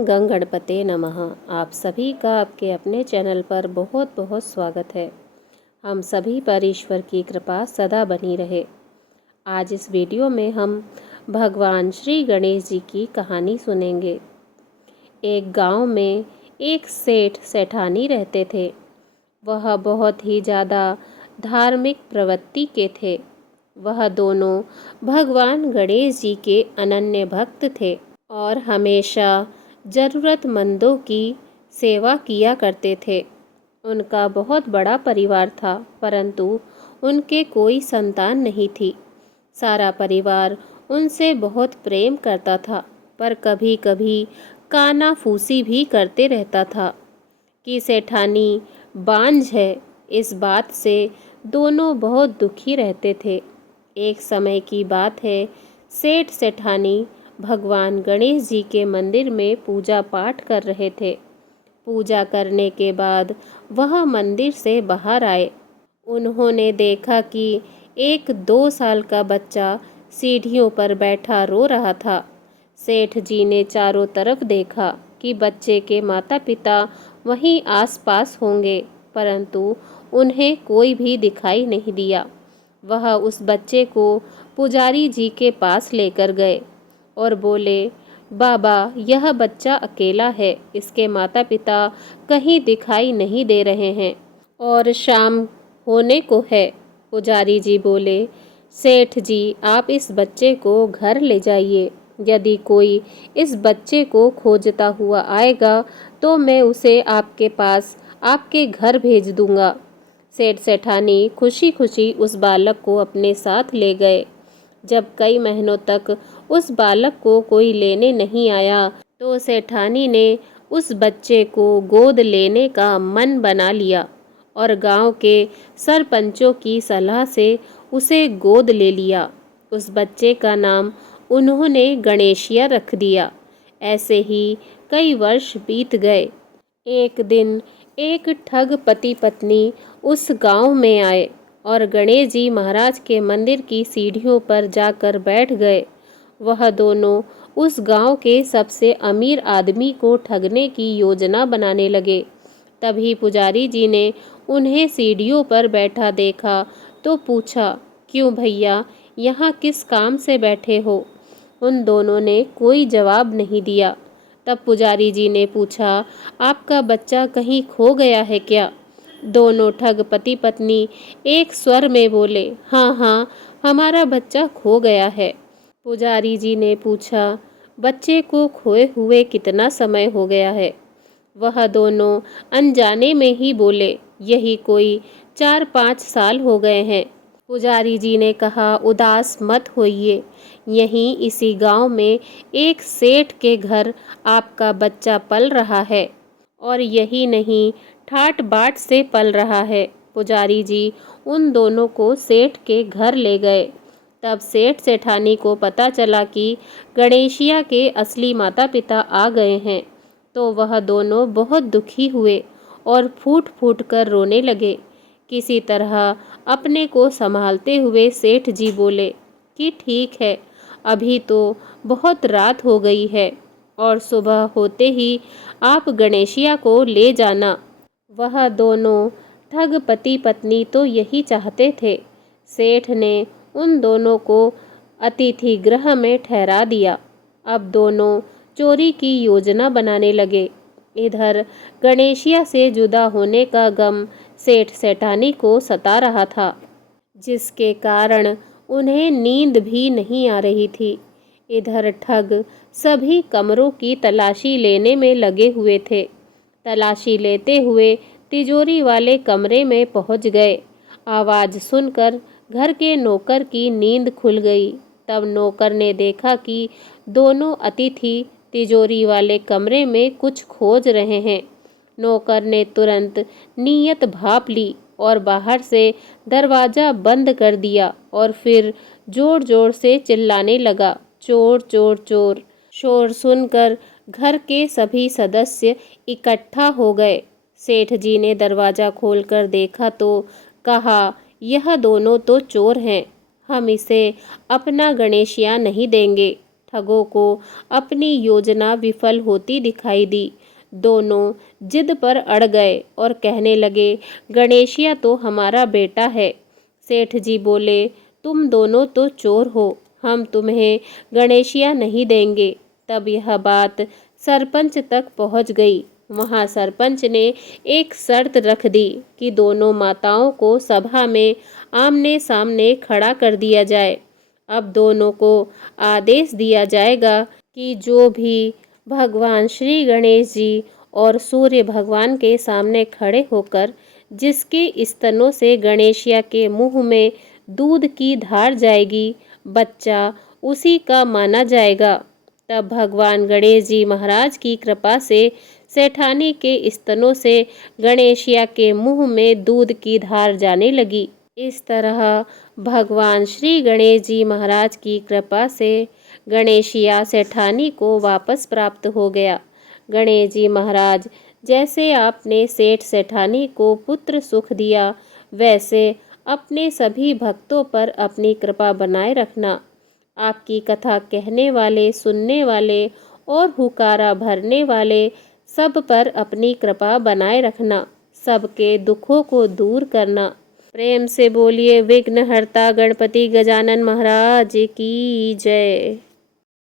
ओम गंग गणपते नमः। आप सभी का आपके अपने चैनल पर बहुत बहुत स्वागत है। हम सभी पर ईश्वर की कृपा सदा बनी रहे। आज इस वीडियो में हम भगवान श्री गणेश जी की कहानी सुनेंगे। एक गांव में एक सेठ सेठानी रहते थे। वह बहुत ही ज़्यादा धार्मिक प्रवृत्ति के थे। वह दोनों भगवान गणेश जी के अनन्य भक्त थे और हमेशा ज़रूरतमंदों की सेवा किया करते थे। उनका बहुत बड़ा परिवार था, परंतु उनके कोई संतान नहीं थी। सारा परिवार उनसे बहुत प्रेम करता था, पर कभी कभी कानाफूसी भी करते रहता था कि सेठानी बांझ है। इस बात से दोनों बहुत दुखी रहते थे। एक समय की बात है, सेठ सेठानी भगवान गणेश जी के मंदिर में पूजा पाठ कर रहे थे। पूजा करने के बाद वह मंदिर से बाहर आए। उन्होंने देखा कि एक 2 साल का बच्चा सीढ़ियों पर बैठा रो रहा था। सेठ जी ने चारों तरफ देखा कि बच्चे के माता पिता वहीं आसपास होंगे, परंतु उन्हें कोई भी दिखाई नहीं दिया। वह उस बच्चे को पुजारी जी के पास लेकर गए और बोले, बाबा, यह बच्चा अकेला है, इसके माता पिता कहीं दिखाई नहीं दे रहे हैं और शाम होने को है। पुजारी जी बोले, सेठ जी, आप इस बच्चे को घर ले जाइए। यदि कोई इस बच्चे को खोजता हुआ आएगा तो मैं उसे आपके पास आपके घर भेज दूंगा। सेठ सेठानी खुशी खुशी उस बालक को अपने साथ ले गए। जब कई महीनों तक उस बालक को कोई लेने नहीं आया तो सेठानी ने उस बच्चे को गोद लेने का मन बना लिया और गांव के सरपंचों की सलाह से उसे गोद ले लिया। उस बच्चे का नाम उन्होंने गणेशिया रख दिया। ऐसे ही कई वर्ष बीत गए। एक दिन एक ठग पति पत्नी उस गांव में आए और गणेश जी महाराज के मंदिर की सीढ़ियों पर जाकर बैठ गए। वह दोनों उस गांव के सबसे अमीर आदमी को ठगने की योजना बनाने लगे। तभी पुजारी जी ने उन्हें सीढ़ियों पर बैठा देखा तो पूछा, क्यों भैया, यहाँ किस काम से बैठे हो? उन दोनों ने कोई जवाब नहीं दिया। तब पुजारी जी ने पूछा, आपका बच्चा कहीं खो गया है क्या? दोनों ठग पति पत्नी एक स्वर में बोले, हाँ हाँ, हमारा बच्चा खो गया है। पुजारी जी ने पूछा, बच्चे को खोए हुए कितना समय हो गया है? वह दोनों अनजाने में ही बोले, यही कोई 4-5 साल हो गए हैं। पुजारी जी ने कहा, उदास मत होइए, यहीं इसी गांव में एक सेठ के घर आपका बच्चा पल रहा है और यही नहीं, ठाट बाट से पल रहा है। पुजारी जी उन दोनों को सेठ के घर ले गए। तब सेठ सेठानी को पता चला कि गणेशिया के असली माता पिता आ गए हैं, तो वह दोनों बहुत दुखी हुए और फूट फूट कर रोने लगे। किसी तरह अपने को संभालते हुए सेठ जी बोले कि ठीक है, अभी तो बहुत रात हो गई है और सुबह होते ही आप गणेशिया को ले जाना। वह दोनों ठग पति पत्नी तो यही चाहते थे। सेठ ने उन दोनों को अतिथि गृह में ठहरा दिया। अब दोनों चोरी की योजना बनाने लगे। इधर गणेशिया से जुदा होने का गम सेठ सेठानी को सता रहा था, जिसके कारण उन्हें नींद भी नहीं आ रही थी। इधर ठग सभी कमरों की तलाशी लेने में लगे हुए थे। तलाशी लेते हुए तिजोरी वाले कमरे में पहुंच गए। आवाज़ सुनकर घर के नौकर की नींद खुल गई। तब नौकर ने देखा कि दोनों अतिथि तिजोरी वाले कमरे में कुछ खोज रहे हैं। नौकर ने तुरंत नीयत भाप ली और बाहर से दरवाज़ा बंद कर दिया और फिर जोर जोर से चिल्लाने लगा, चोर चोर चोर। शोर सुनकर घर के सभी सदस्य इकट्ठा हो गए। सेठ जी ने दरवाज़ा खोलकर देखा तो कहा, यह दोनों तो चोर हैं, हम इसे अपना गणेशिया नहीं देंगे। ठगों को अपनी योजना विफल होती दिखाई दी। दोनों जिद पर अड़ गए और कहने लगे, गणेशिया तो हमारा बेटा है। सेठ जी बोले, तुम दोनों तो चोर हो, हम तुम्हें गणेशिया नहीं देंगे। तब यह बात सरपंच तक पहुंच गई। वहां सरपंच ने एक शर्त रख दी कि दोनों माताओं को सभा में आमने सामने खड़ा कर दिया जाए। अब दोनों को आदेश दिया जाएगा कि जो भी भगवान श्री गणेश जी और सूर्य भगवान के सामने खड़े होकर जिसके स्तनों से गणेशिया के मुंह में दूध की धार जाएगी, बच्चा उसी का माना जाएगा। तब भगवान गणेश जी महाराज की कृपा से सेठानी के स्तनों से गणेशिया के मुंह में दूध की धार जाने लगी। इस तरह भगवान श्री गणेश जी महाराज की कृपा से गणेशिया सेठानी को वापस प्राप्त हो गया। गणेश जी महाराज, जैसे आपने सेठ सेठानी को पुत्र सुख दिया, वैसे अपने सभी भक्तों पर अपनी कृपा बनाए रखना। आपकी कथा कहने वाले, सुनने वाले और हुकारा भरने वाले सब पर अपनी कृपा बनाए रखना। सबके दुखों को दूर करना। प्रेम से बोलिए विघ्नहर्ता गणपति गजानन महाराज की जय।